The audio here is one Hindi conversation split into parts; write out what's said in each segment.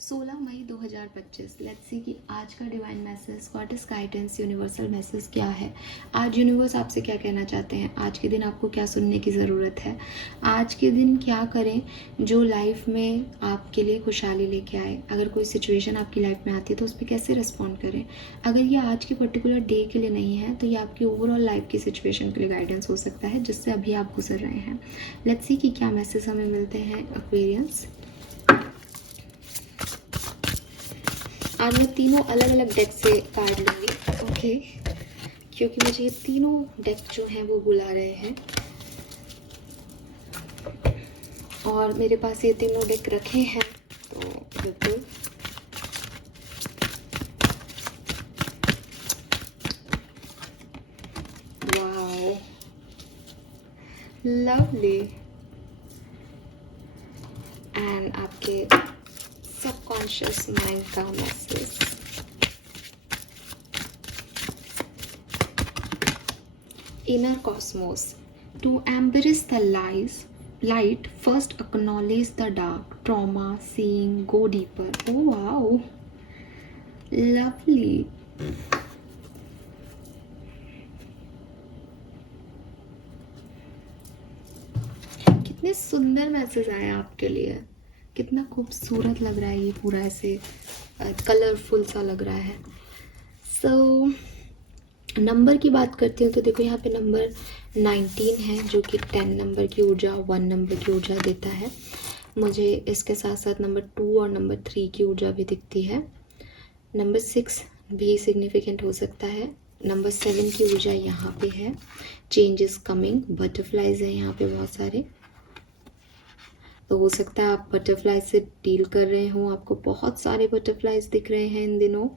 16 मई 2025। लेट्स सी कि आज का divine message, what is guidance, universal message क्या है। आज यूनिवर्स आपसे क्या कहना चाहते हैं, आज के दिन आपको क्या सुनने की ज़रूरत है, आज के दिन क्या करें जो लाइफ में आपके लिए खुशहाली लेके आए। अगर कोई सिचुएशन आपकी लाइफ में आती है तो उस पर कैसे रिस्पॉन्ड करें। अगर ये आज के पर्टिकुलर डे के लिए नहीं है तो ये आपकी ओवरऑल लाइफ की सिचुएशन के लिए गाइडेंस हो सकता है जिससे अभी आप गुजर रहे हैं। लेट्स सी कि क्या मैसेज हमें मिलते हैं एक्वेरियंस। आज मैं तीनों अलग अलग डेक से कार्ड लूँगी, ओके, क्योंकि मुझे ये तीनों डेक जो हैं वो बुला रहे हैं और मेरे पास ये तीनों डेक रखे हैं तो बिल्कुल वाओ, लवली। एंड आपके सबकॉन्शियस माइंड का message, inner cosmos. To embrace the light, first acknowledge the dark. Trauma, seeing, go deeper. Oh wow, lovely. कितने सुंदर मैसेज आए आपके लिए, कितना खूबसूरत लग रहा है ये पूरा, ऐसे कलरफुल सा लग रहा है। सो नंबर की बात करती हूँ तो देखो यहाँ पे नंबर 19 है जो कि 10 नंबर की ऊर्जा, 1 नंबर की ऊर्जा देता है। मुझे इसके साथ साथ नंबर 2 और नंबर 3 की ऊर्जा भी दिखती है। नंबर 6 भी सिग्निफिकेंट हो सकता है। नंबर 7 की ऊर्जा यहाँ पे है, चेंज इज कमिंग, बटरफ्लाइज है यहाँ पे बहुत सारे, तो हो सकता है आप बटरफ्लाई से डील कर रहे हो, आपको बहुत सारे बटरफ्लाइज दिख रहे हैं इन दिनों।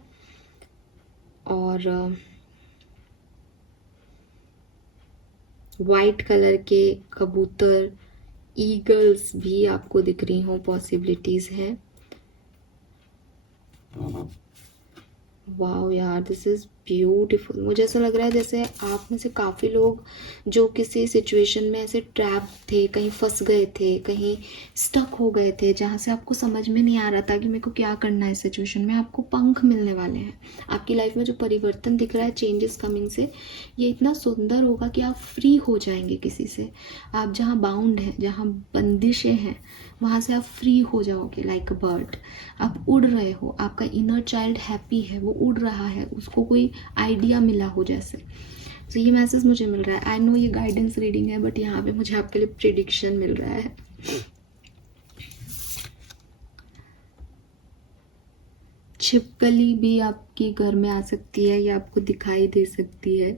और वाइट कलर के कबूतर, ईगल्स भी आपको दिख रही हो, पॉसिबिलिटीज हैं। वाओ यार, दिस इज़ ब्यूटीफुल। मुझे ऐसा लग रहा है जैसे आप में से काफ़ी लोग जो किसी सिचुएशन में ऐसे ट्रैप थे, कहीं फंस गए थे, कहीं स्टक हो गए थे, जहाँ से आपको समझ में नहीं आ रहा था कि मेरे को क्या करना है इस सिचुएशन में। आपको पंख मिलने वाले हैं। आपकी लाइफ में जो परिवर्तन दिख रहा है चेंजेस कमिंग से, ये इतना सुंदर होगा कि आप फ्री हो जाएंगे किसी से। आप जहाँ बाउंड हैं, जहाँ बंदिशें हैं, वहाँ से आप फ्री हो जाओगे लाइक अ बर्ड। आप उड़ रहे हो, आपका इनर चाइल्ड हैप्पी है, वो उड़ रहा है, उसको कोई आइडिया मिला हो जैसे। तो ये मैसेज मुझे मिल रहा है। आई नो ये गाइडेंस रीडिंग है बट यहाँ पे मुझे आपके लिए प्रिडिक्शन मिल रहा है। छिपकली भी आपकी घर में आ सकती है या आपको दिखाई दे सकती है।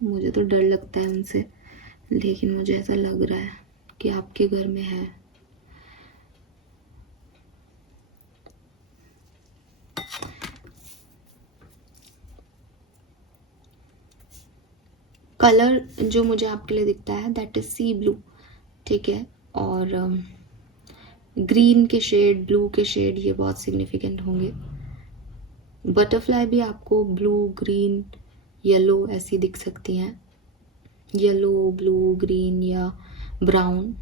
मुझे तो डर लगता है उनसे, लेकिन मुझे ऐसा लग रहा है कि आपके घर में है। कलर जो मुझे आपके लिए दिखता है दैट इज सी ब्लू, ठीक है। और ग्रीन के शेड, ब्लू के शेड, ये बहुत सिग्निफिकेंट होंगे। बटरफ्लाई भी आपको ब्लू, ग्रीन, येलो ऐसी दिख सकती हैं, येलो, ब्लू, ग्रीन या ब्राउन।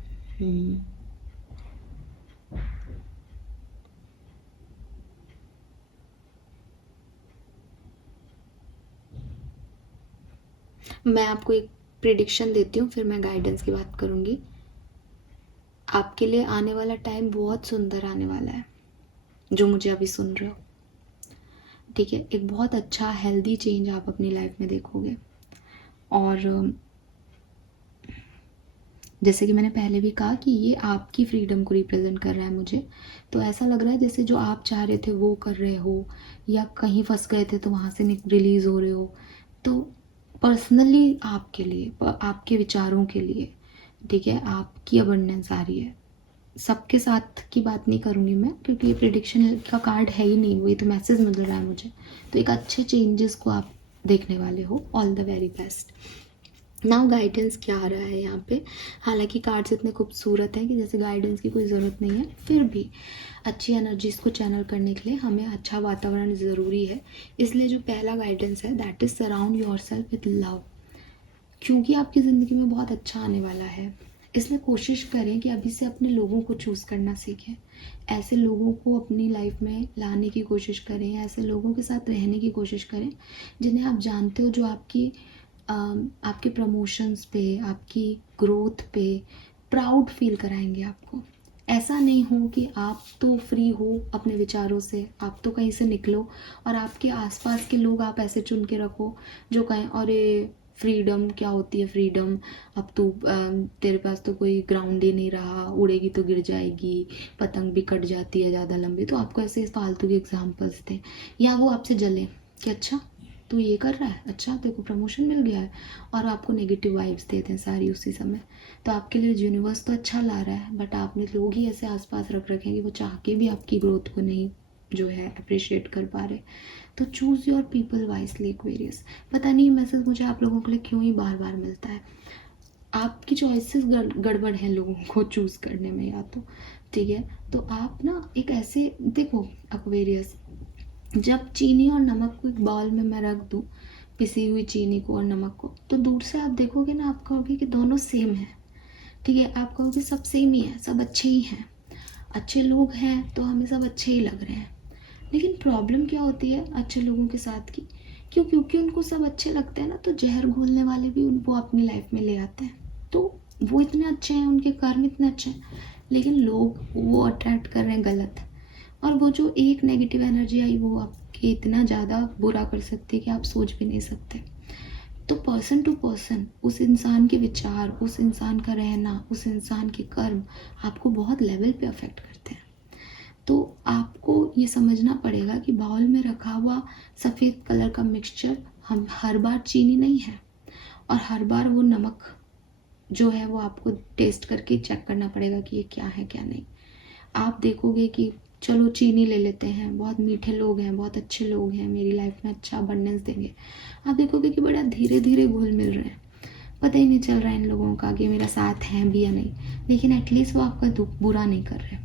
मैं आपको एक प्रिडिक्शन देती हूँ, फिर मैं गाइडेंस की बात करूँगी। आपके लिए आने वाला टाइम बहुत सुंदर आने वाला है, जो मुझे अभी सुन रहे हो, ठीक है। एक बहुत अच्छा हेल्दी चेंज आप अपनी लाइफ में देखोगे। और जैसे कि मैंने पहले भी कहा कि ये आपकी फ्रीडम को रिप्रेजेंट कर रहा है मुझे, तो ऐसा लग रहा है जैसे जो आप चाह रहे थे वो कर रहे हो, या कहीं फंस गए थे तो वहाँ से रिलीज़ हो रहे हो। तो पर्सनली आपके लिए, आपके विचारों के लिए, ठीक है, आपकी अबंडेंस आ रही है। सबके साथ की बात नहीं करूँगी मैं क्योंकि ये प्रिडिक्शन का कार्ड है ही नहीं, वही तो मैसेज मिल रहा है मुझे। तो एक अच्छे चेंजेस को आप देखने वाले हो। All the very best. Now guidance क्या आ रहा है यहाँ पे। हालांकि कार्ड्स इतने खूबसूरत हैं कि जैसे गाइडेंस की कोई ज़रूरत नहीं है, फिर भी अच्छी एनर्जीज को चैनल करने के लिए हमें अच्छा वातावरण ज़रूरी है। इसलिए जो पहला गाइडेंस है that is surround your self with love, क्योंकि आपकी ज़िंदगी में बहुत अच्छा आने वाला है। इसलिए कोशिश करें कि अभी से अपने लोगों को चूज़ करना सीखें। ऐसे लोगों को अपनी लाइफ में लाने की कोशिश करें, ऐसे लोगों के साथ रहने की कोशिश करें जिन्हें आप जानते हो, जो आपके प्रमोशंस पे, आपकी ग्रोथ पे प्राउड फील कराएंगे आपको। ऐसा नहीं हो कि आप तो फ्री हो अपने विचारों से, आप तो कहीं से निकलो और आपके आसपास के लोग आप ऐसे चुन के रखो जो कहें अरे फ्रीडम क्या होती है, फ्रीडम अब तो तेरे पास तो कोई ग्राउंड ही नहीं रहा, उड़ेगी तो गिर जाएगी, पतंग भी कट जाती है ज़्यादा लंबी। तो आपको ऐसे फालतू के एग्जाम्पल्स थे, या वो आपसे जले कि अच्छा तू ये कर रहा है, अच्छा तेरे को प्रमोशन मिल गया है, और आपको नेगेटिव वाइब्स देते हैं सारी उसी समय। तो आपके लिए यूनिवर्स तो अच्छा ला रहा है, बट आपने लोग ही ऐसे आसपास रख रखे हैं कि वो चाह के भी आपकी ग्रोथ को नहीं जो है अप्रिशिएट कर पा रहे। तो choose your people wisely Aquarius. पता नहीं मैसेज मुझे आप लोगों के लिए क्यों ही बार बार मिलता है। आपकी चॉइसेस गड़बड़ हैं लोगों को चूज़ करने में, या तो ठीक है। तो आप ना एक ऐसे देखो एक्वेरियस, जब चीनी और नमक को एक बाउल में मैं रख दूँ, पिसी हुई चीनी को और नमक को, तो दूर से आप देखोगे ना, आप कहोगे कि दोनों सेम है, ठीक है। आप कहोगे सब सेम ही है, सब अच्छे ही हैं, अच्छे लोग हैं तो हमें सब अच्छे ही लग रहे हैं। लेकिन प्रॉब्लम क्या होती है अच्छे लोगों के साथ की, क्योंकि उनको सब अच्छे लगते हैं ना, तो जहर घोलने वाले भी उनको अपनी लाइफ में ले आते हैं। तो वो इतने अच्छे हैं, उनके कर्म इतने अच्छे हैं, लेकिन लोग वो अट्रैक्ट कर रहे हैं गलत। और वो जो एक नेगेटिव एनर्जी आई वो आपके इतना ज़्यादा बुरा कर सकती है कि आप सोच भी नहीं सकते। तो पर्सन टू पर्सन उस इंसान के विचार, उस इंसान का रहना, उस इंसान के कर्म आपको बहुत लेवल पे अफेक्ट करते हैं। तो आपको ये समझना पड़ेगा कि बाउल में रखा हुआ सफ़ेद कलर का मिक्सचर हम हर बार चीनी नहीं है, और हर बार वो नमक जो है वो आपको टेस्ट करके चेक करना पड़ेगा कि ये क्या है क्या नहीं। आप देखोगे कि चलो चीनी ले लेते हैं, बहुत मीठे लोग हैं, बहुत अच्छे लोग हैं, मेरी लाइफ में अच्छा अबंडेंस देंगे, आप देखोगे कि बड़ा धीरे धीरे घुल मिल रहे हैं, पता ही नहीं चल रहा है इन लोगों का कि मेरा साथ है भी या नहीं, लेकिन एटलीस्ट वो आपका दुख बुरा नहीं कर रहे।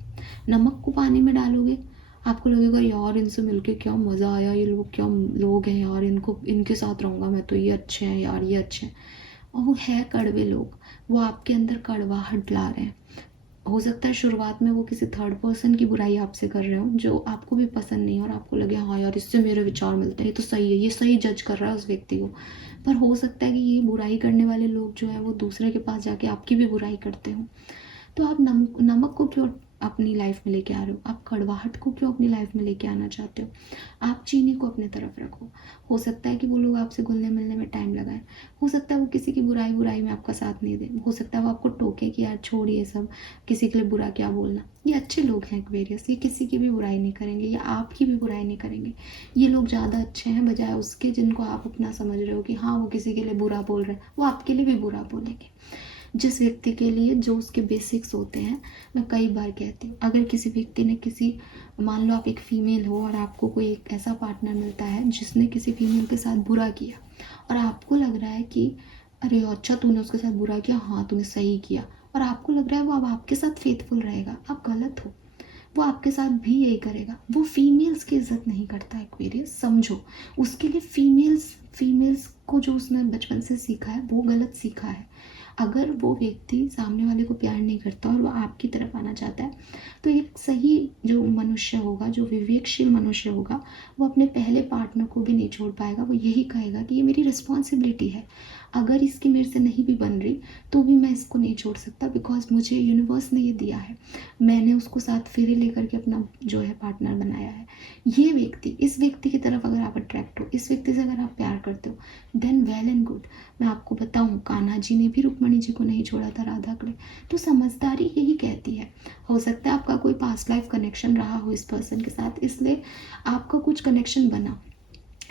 नमक को पानी में डालोगे, आपको लगेगा यार इनसे मिलके क्या मज़ा आया, ये लोग क्या लोग हैं यार, इनको इनके साथ रहूँगा मैं तो, ये अच्छे हैं यार, ये अच्छे हैं। और वो है कड़वे लोग, वो आपके अंदर कड़वाहट ला रहे हैं। हो सकता है शुरुआत में वो किसी थर्ड पर्सन की बुराई आपसे कर रहे हो जो आपको भी पसंद नहीं, और आपको लगे हाँ यार इससे मेरे विचार मिलते हैं, ये तो सही है, ये सही जज कर रहा है उस व्यक्ति को। पर हो सकता है कि ये बुराई करने वाले लोग जो है वो दूसरे के पास जाके आपकी भी बुराई करते हो। तो आप नमक को क्यों अपनी लाइफ में लेके आ रहे हो, आप कड़वाहट को क्यों अपनी लाइफ में लेके आना चाहते हो। आप चीनी को अपने तरफ रखो। हो सकता है कि वो लोग आपसे घुलने मिलने में टाइम लगाए, हो सकता है वो किसी की बुराई में आपका साथ नहीं दे, हो सकता है वो आपको टोके कि यार छोड़िए सब, किसी के लिए बुरा क्या बोलना। ये अच्छे लोग हैं एक्वेरियस, ये किसी की भी बुराई नहीं करेंगे, ये आपकी भी बुराई नहीं करेंगे। ये लोग ज़्यादा अच्छे हैं बजाय उसके जिनको आप अपना समझ रहे हो कि हाँ वो किसी के लिए बुरा बोल रहे हैं, वो आपके लिए भी बुरा बोलेंगे। जिस व्यक्ति के लिए जो उसके बेसिक्स होते हैं, मैं कई बार कहती हूँ, अगर किसी व्यक्ति ने मान लो आप एक फ़ीमेल हो और आपको कोई एक ऐसा पार्टनर मिलता है जिसने किसी फीमेल के साथ बुरा किया, और आपको लग रहा है कि अरे अच्छा तूने उसके साथ बुरा किया, हाँ तूने सही किया, और आपको लग रहा है वो अब आपके साथ फेथफुल रहेगा, आप गलत हो। वो आपके साथ भी यही करेगा। वो फीमेल्स की इज्जत नहीं करता एक्वेरियस, समझो। उसके लिए फीमेल्स को जो उसने बचपन से सीखा है वो गलत सीखा है। अगर वो व्यक्ति सामने वाले को प्यार नहीं करता और वो आपकी तरफ आना चाहता है, तो एक सही जो मनुष्य होगा, जो विवेकशील मनुष्य होगा, वो अपने पहले पार्टनर को भी नहीं छोड़ पाएगा। वो यही कहेगा कि ये मेरी रिस्पॉन्सिबिलिटी है, अगर इसकी मेरे से नहीं भी बन रही तो भी मैं इसको नहीं छोड़ सकता, बिकॉज मुझे यूनिवर्स ने ये दिया है, मैंने उसको साथ फेरे लेकर के अपना जो है पार्टनर बनाया है। ये व्यक्ति, इस व्यक्ति की तरफ अगर आप अट्रैक्ट हो, इस व्यक्ति से अगर आप प्यार करते हो, देन वेल एंड गुड। मैं आपको बताऊं, कान्हा जी ने भी रुक्मणी जी को नहीं छोड़ा था राधा के लिए। तो समझदारी यही कहती है। हो सकता है आपका कोई पास्ट लाइफ कनेक्शन रहा हो इस पर्सन के साथ, इसलिए आपका कुछ कनेक्शन बना,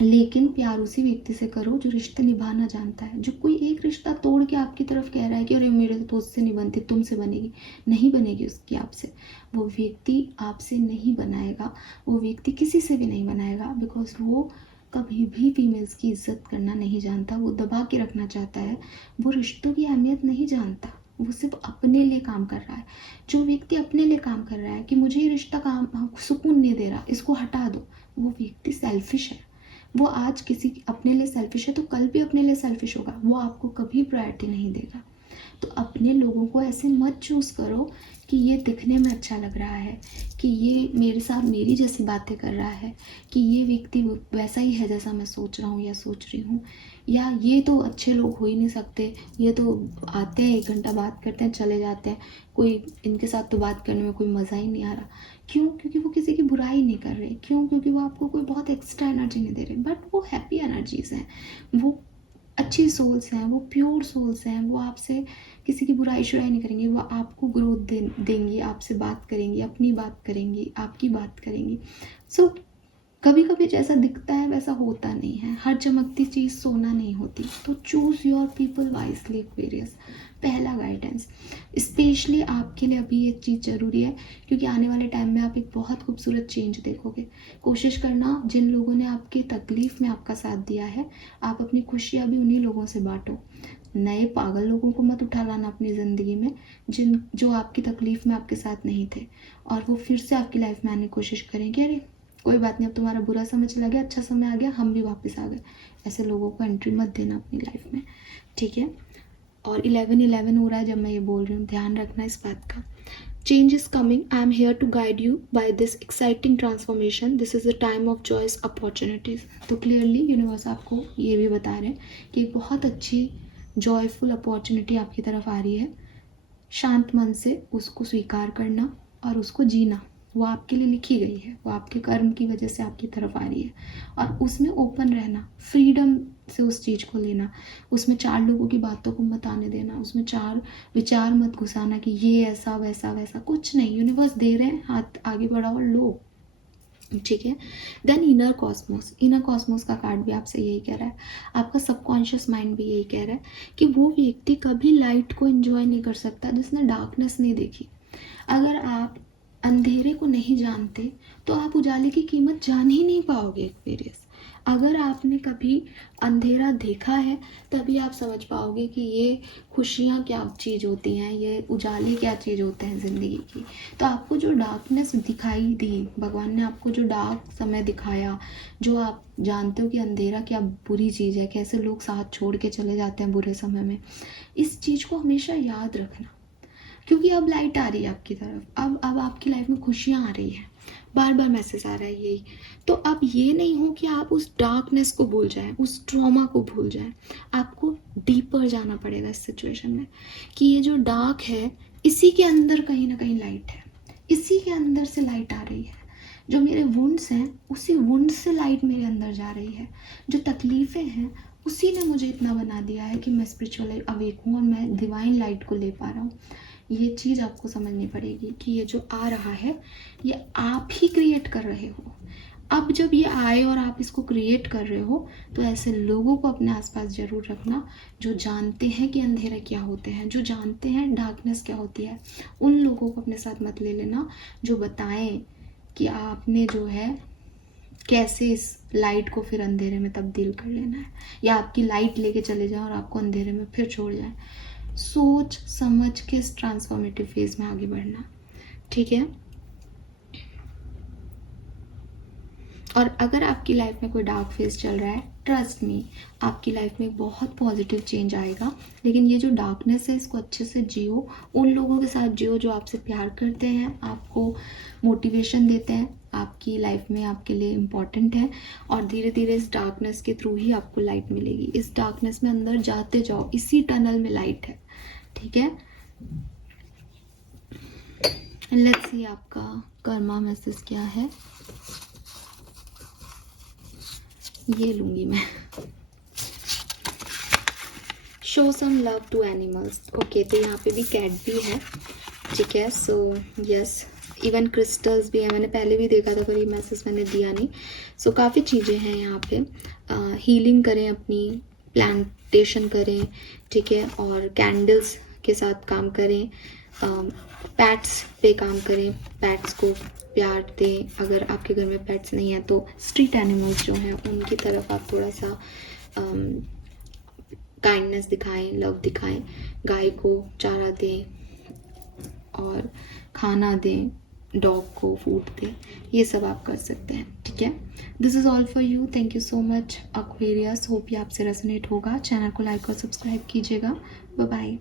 लेकिन प्यार उसी व्यक्ति से करो जो रिश्ते निभाना जानता है। जो कोई एक रिश्ता तोड़ के आपकी तरफ कह रहा है कि अरे मेरे दोस्त से नहीं बनती, तुमसे बनेगी, नहीं बनेगी उसकी आपसे। वो व्यक्ति आपसे नहीं बनाएगा, वो व्यक्ति किसी से भी नहीं बनाएगा, बिकॉज वो कभी भी फीमेल्स की इज्जत करना नहीं जानता, वो दबा के रखना चाहता है, वो रिश्तों की अहमियत नहीं जानता, वो सिर्फ अपने लिए काम कर रहा है। जो व्यक्ति अपने लिए काम कर रहा है कि मुझे ये रिश्ता काम सुकून नहीं दे रहा, इसको हटा दो, वो व्यक्ति सेल्फिश है। वो आज अपने लिए सेल्फिश है तो कल भी अपने लिए सेल्फिश होगा, वो आपको कभी प्रायोरिटी नहीं देगा। तो अपने लोगों को ऐसे मत चूज़ करो कि ये दिखने में अच्छा लग रहा है, कि ये मेरे साथ मेरी जैसी बातें कर रहा है, कि ये व्यक्ति वैसा ही है जैसा मैं सोच रहा हूँ या सोच रही हूँ, या ये तो अच्छे लोग हो ही नहीं सकते, ये तो आते हैं 1 घंटा बात करते हैं चले जाते हैं, कोई इनके साथ तो बात करने में कोई मज़ा ही नहीं आ रहा। क्यों? क्योंकि वो किसी की बुराई नहीं कर रहे। क्यों? क्योंकि वो आपको कोई बहुत एक्स्ट्रा एनर्जी नहीं दे रहे, बट वो हैप्पी एनर्जीज़ हैं, वो अच्छी सोल्स हैं, वो प्योर सोल्स हैं, वो आपसे किसी की बुराई शुराई नहीं करेंगे, वो आपको ग्रोथ देंगी, आपसे बात करेंगी, अपनी बात करेंगी, आपकी बात करेंगी। सो कभी कभी जैसा दिखता है वैसा होता नहीं है, हर चमकती चीज़ सोना नहीं होती। तो choose your people wisely Aquarius, पहला गाइडेंस। स्पेशली आपके लिए अभी ये चीज़ ज़रूरी है, क्योंकि आने वाले टाइम में आप एक बहुत खूबसूरत चेंज देखोगे। कोशिश करना जिन लोगों ने आपकी तकलीफ़ में आपका साथ दिया है, आप अपनी खुशियाँ भी उन्हीं लोगों से बांटो। नए पागल लोगों को मत उठा लाना अपनी ज़िंदगी में, जो आपकी तकलीफ़ में आपके साथ नहीं थे, और वो फिर से आपकी लाइफ में आने की कोशिश करेंगे। अरे कोई बात नहीं, अब तुम्हारा बुरा समय चला गया, अच्छा समय आ गया, हम भी वापस आ गए। ऐसे लोगों को एंट्री मत देना अपनी लाइफ में, ठीक है। और 11-11 हो रहा है जब मैं ये बोल रही हूँ, ध्यान रखना इस बात का। Change is coming, I am here to guide you by this exciting transformation, this is the time of joyous opportunities. तो क्लियरली यूनिवर्स आपको ये भी बता रहे हैं कि एक बहुत अच्छी जॉयफुल अपॉर्चुनिटी आपकी तरफ आ रही है। शांत मन से उसको स्वीकार करना और उसको जीना, वो आपके लिए लिखी गई है, वो आपके कर्म की वजह से आपकी तरफ आ रही है, और उसमें ओपन रहना, फ्रीडम से उस चीज़ को लेना, उसमें 4 लोगों की बातों को मत आने देना, उसमें 4 विचार मत घुसाना कि ये ऐसा वैसा वैसा, कुछ नहीं। यूनिवर्स दे रहे हैं, हाथ आगे बढ़ाओ और लो, ठीक है। Then inner cosmos, inner cosmos का कार्ड भी आपसे यही कह रहा है, आपका सबकॉन्शियस माइंड भी यही कह रहा है कि वो व्यक्ति कभी लाइट को एंजॉय नहीं कर सकता जिसने डार्कनेस नहीं देखी। अगर आप अंधेरे को नहीं जानते तो आप उजाले की कीमत जान ही नहीं पाओगे एक्वेरियस। अगर आपने कभी अंधेरा देखा है तभी आप समझ पाओगे कि ये खुशियाँ क्या चीज़ होती हैं, ये उजाले क्या चीज़ होते हैं ज़िंदगी की। तो आपको जो डार्कनेस दिखाई दी, भगवान ने आपको जो डार्क समय दिखाया, जो आप जानते हो कि अंधेरा क्या बुरी चीज़ है, कैसे लोग साथ छोड़ के चले जाते हैं बुरे समय में, इस चीज़ को हमेशा याद रखना, क्योंकि अब लाइट आ रही है आपकी तरफ, अब आपकी लाइफ में खुशियाँ आ रही हैं, बार बार मैसेज आ रहा है यही। तो अब ये नहीं हो कि आप उस डार्कनेस को भूल जाएं, उस ट्रॉमा को भूल जाएं, आपको डीपर जाना पड़ेगा इस सिचुएशन में, कि ये जो डार्क है इसी के अंदर कहीं ना कहीं लाइट है, इसी के अंदर से लाइट आ रही है। जो मेरे वुंड्स हैं उसी वुंड से लाइट मेरे अंदर जा रही है, जो तकलीफ़ें हैं उसी ने मुझे इतना बना दिया है कि मैं स्पिरिचुअल अवेक हूँ और मैं डिवाइन लाइट को ले पा रहा हूँ। ये चीज़ आपको समझनी पड़ेगी कि ये जो आ रहा है ये आप ही क्रिएट कर रहे हो। अब जब ये आए और आप इसको क्रिएट कर रहे हो तो ऐसे लोगों को अपने आसपास ज़रूर रखना जो जानते हैं कि अंधेरा क्या होते हैं, जो जानते हैं डार्कनेस क्या होती है। उन लोगों को अपने साथ मत ले लेना जो बताएं कि आपने जो है कैसे इस लाइट को फिर अंधेरे में तब्दील कर लेना है, या आपकी लाइट लेके चले जाएं और आपको अंधेरे में फिर छोड़ जाएं। सोच समझ के इस ट्रांसफॉर्मेटिव फेज में आगे बढ़ना, ठीक है। और अगर आपकी लाइफ में कोई डार्क फेज चल रहा है, ट्रस्ट मी, आपकी लाइफ में बहुत पॉजिटिव चेंज आएगा। लेकिन ये जो डार्कनेस है इसको अच्छे से जियो, उन लोगों के साथ जियो जो आपसे प्यार करते हैं, आपको मोटिवेशन देते हैं, आपकी लाइफ में आपके लिए इम्पॉर्टेंट है, और धीरे धीरे इस डार्कनेस के थ्रू ही आपको लाइट मिलेगी। इस डार्कनेस में अंदर जाते जाओ, इसी टनल में लाइट है, ठीक है। लेट्स सी आपका कर्मा मैसेज क्या है, ये लूंगी मैं। Show some love to animals, okay. तो यहाँ पे भी कैट भी है, ठीक है। सो यस, इवन क्रिस्टल्स भी है, मैंने पहले भी देखा था पर ये मैसेज मैंने दिया नहीं। सो काफ़ी चीज़ें हैं यहाँ पे। हीलिंग करें, अपनी प्लांटेशन करें, ठीक है, और कैंडल्स के साथ काम करें, पैट्स पे काम करें, पैट्स को प्यार दें। अगर आपके घर में पेट्स नहीं है तो स्ट्रीट एनिमल्स जो हैं उनकी तरफ आप थोड़ा सा काइंडनेस दिखाएं, लव दिखाएं, गाय को चारा दें और खाना दें, डॉग को फूड दें, ये सब आप कर सकते हैं, ठीक है। This is all for you, thank you so much Aquarius, hope ये आपसे रेजोनेट होगा। चैनल को लाइक और सब्सक्राइब कीजिएगा। Bye bye.